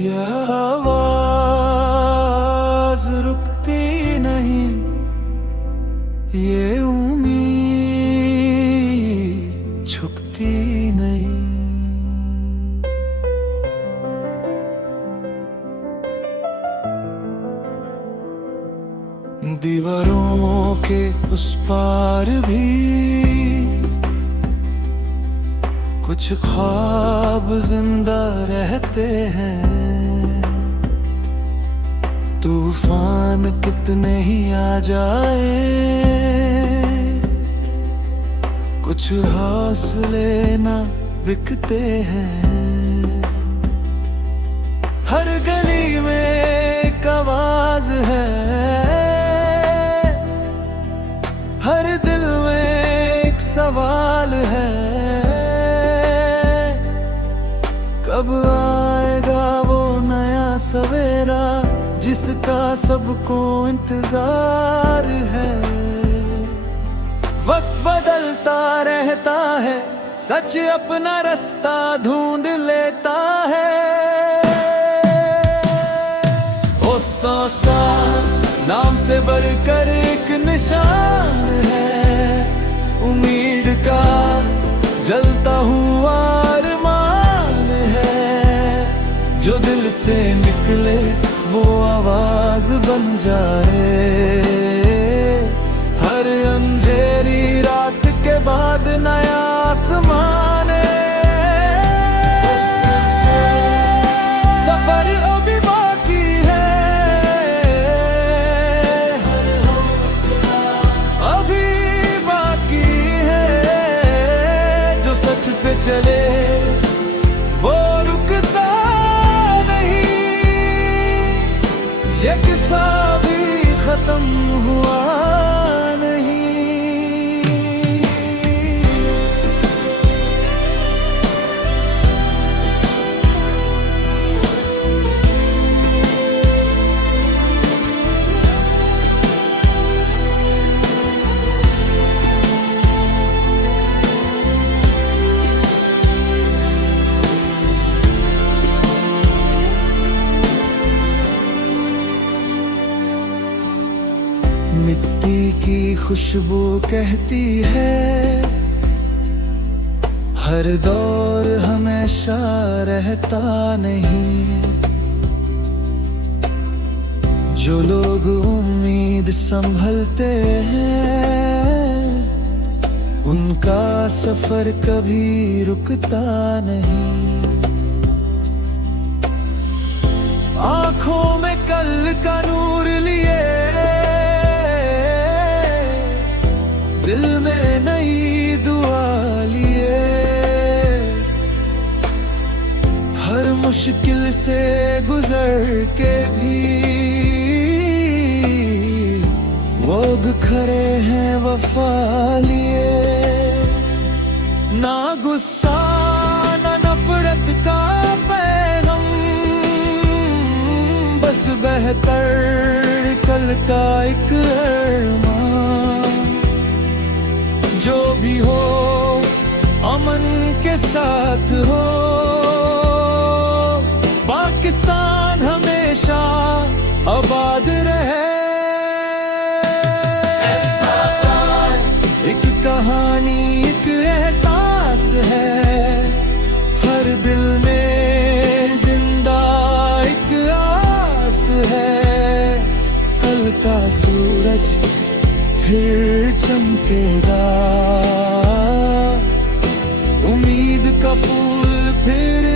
ये आवाज रुकती नहीं, ये उम्मीद झुकती नहीं। दीवारों के उस पार भी कुछ ख्वाब जिंदा रहते हैं। तूफान कितने ही आ जाए, कुछ हौसले ना बिकते हैं। हर गली में एक आवाज है, हर दिल में एक सवाल है। कब आएगा वो नया सवेरा जिसका सबको इंतजार है। वक्त बदलता रहता है, सच अपना रास्ता ढूंढ लेता है। ओ सौसा नाम से बढ़कर एक निशान है, उम्मीद का जलता हुआ अरमान है। जो दिल से निकले वो आवाज बन जाए, हर अंधेरी रात के बाद नया आसमान है। सफर अभी बाकी है, अभी बाकी है। जो सच पे चले वो रुकता नहीं, ये किस्सा भी खत्म हुआ नहीं। मिट्टी की खुशबू कहती है, हर दौर हमेशा रहता नहीं। जो लोग उम्मीद संभलते हैं, उनका सफर कभी रुकता नहीं। आंखों में कल का नूर लिए, दिल में नई दुआ लिए। हर मुश्किल से गुजर के भी वो खड़े हैं वफा लिए। ना गुस्सा ना नफरत का पैगाम, बस बेहतर कल का एक अरमान। जो भी हो अमन के साथ हो, पाकिस्तान हमेशा आबाद रहे। एक कहानी एक एहसास है, हर दिल में जिंदा एक आस है। कल का सूरज फिर चमकेगा, उम्मीद का फूल फिर